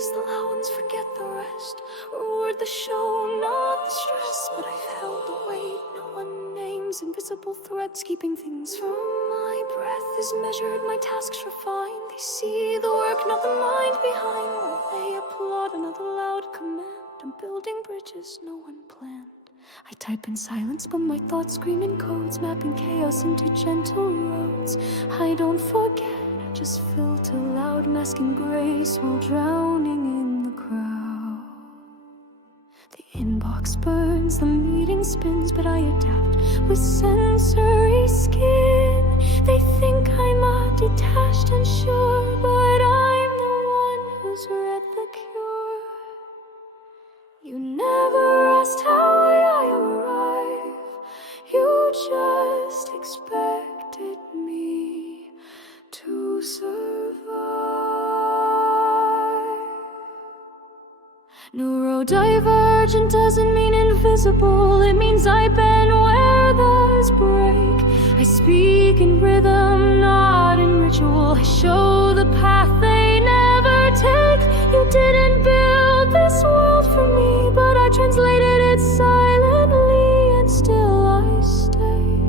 face the loud ones, forget the rest. Reward the show, not the stress. But I've held the weight, no one names. Invisible threads keeping things from my breath is measured, my tasks refined. They see the work, not the mind behind. While they applaud another loud command. I'm building bridges no one planned. I type in silence, but my thoughts scream in codes, mapping chaos into gentle roads. I don't forget, I just filter loud, masking grace while drowning in the crowd. The inbox burns, the meeting spins, but I adapt with sensory skin. They think I'm all detached and sure, but I'm the one who's read the cure. You never asked how I arrive, you just expected me to survive. Neurodivergent doesn't mean invisible, it means I bend where others break. I speak in rhythm, not in ritual. I show the path they never take. You didn't build this world for me, but I translated it silently, and still I stay.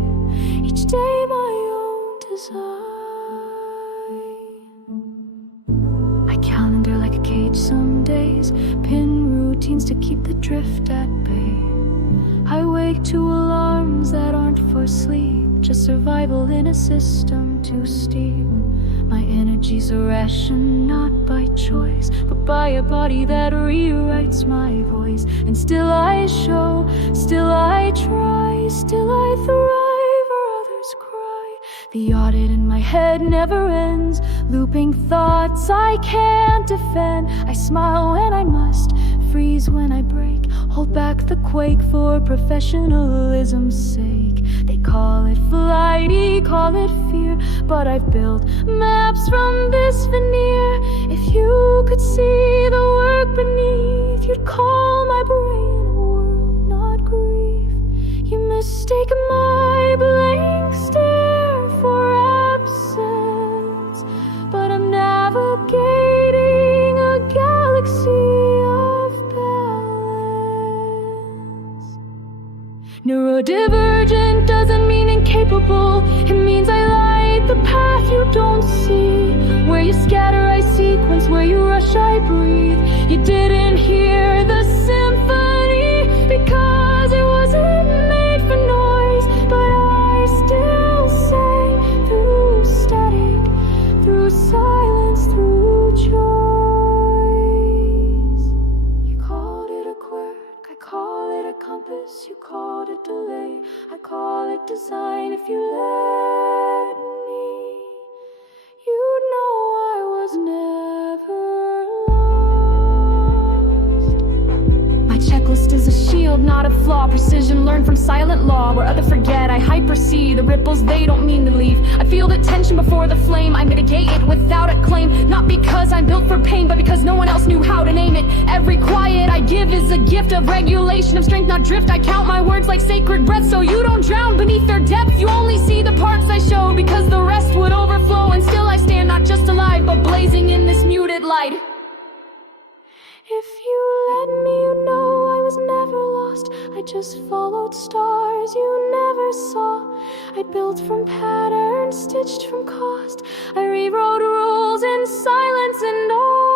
Each day my own design. I calendar like a cage some days, pin routines to keep the drift at bay. I wake to alarms that aren't for sleep, just survival in a system too steep. My energy's a ration, not by choice, but by a body that rewrites my voice. And still I show, still I try, still I thrive where others cry. The audit in my head never ends, looping thoughts I can't defend. I smile when I must, freeze when I break, hold back the quake for professionalism's sake. They call it flighty, call it fear, but I've built maps from this veneer. If you could see the work beneath, you'd call my brain a world, not grief. You mistake my blank stare for absence, but I'm navigating a galaxy of balance. Neurodivergent doesn't mean incapable, it means I light the path you don't see. Where you scatter I sequence, where you rush I breathe. You didn't hear the symphony because it wasn't made for noise, but I still say through static, through silence, through choice. You called it a quirk, I call it a compass. You called it delay, I call it design. If you let me, you'd know I was never lost. My checklist is a shield, not a flaw. Precision learned from silent law. Where others forget, I hypersee the ripples, they don't mean to leave. I feel the tension before the flame, I mitigate it without a claim. Not because I'm built for pain, but because no one else knew how to name it. Every quiet I give is a gift of regulation, of strength, not drift. I count my words like sacred breath, so you don't drown beneath their depth. You only see the parts I show, because the rest would overflow. And still I stand, not just alive, but blazing in this muted light. If you let me, you know I was never lost. I just followed stars you never saw. I built from patterns, stitched from cost. I rewrote rules in silence and awe.